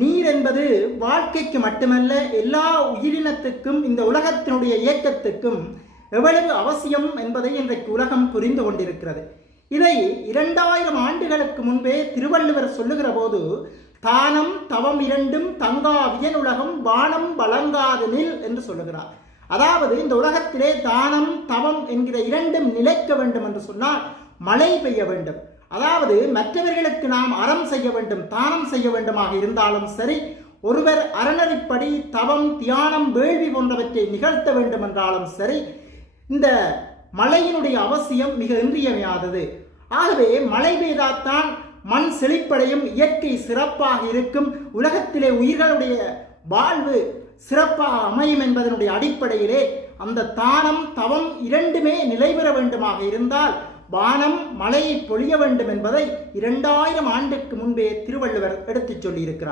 நீர் என்பது வாழ்க்கைக்கு மட்டுமல்ல, எல்லா உயிரினத்துக்கும், இந்த உலகத்தினுடைய இயக்கத்துக்கும் எவ்வளவு அவசியம் என்பதை இன்றைக்கு உலகம் புரிந்து கொண்டிருக்கிறது. இதை 2000 ஆண்டுகளுக்கு முன்பே திருவள்ளுவர் சொல்லுகிற போது, தானம் தவம் இரண்டும் தங்கா வியனுலகம் வானம் வழங்காது நில் என்று சொல்லுகிறார். அதாவது இந்த உலகத்திலே தானம் தவம் என்கிற இரண்டும் நிலைக்க வேண்டும் என்று சொன்னால் மழை பெய்ய வேண்டும். அதாவது மற்றவர்களுக்கு நாம் அறம் செய்ய வேண்டும், தானம் செய்ய வேண்டுமாக இருந்தாலும் சரி, ஒருவர் அறநெறிப்படி தவம் தியானம் வேள்வி போன்றவற்றை நிகழ்த்த வேண்டும் என்றாலும் சரி, இந்த மழையினுடைய அவசியம் மிக இன்றியமையாதது. ஆகவே மழை பெய்தால்தான் மண் செழிப்படையும், இயற்கை சிறப்பாக இருக்கும், உலகத்திலே உயிர்களுடைய வாழ்வு சிறப்பாக அமையும் என்பதனுடைய அடிப்படையிலே அந்த தானம் தவம் இரண்டுமே நிலைபெற வேண்டுமாக இருந்தால் வானம் மழையை பொழிய வேண்டும் என்பதை 2000 ஆண்டுக்கு முன்பே திருவள்ளுவர் எடுத்துச் சொல்லியிருக்கிறார்.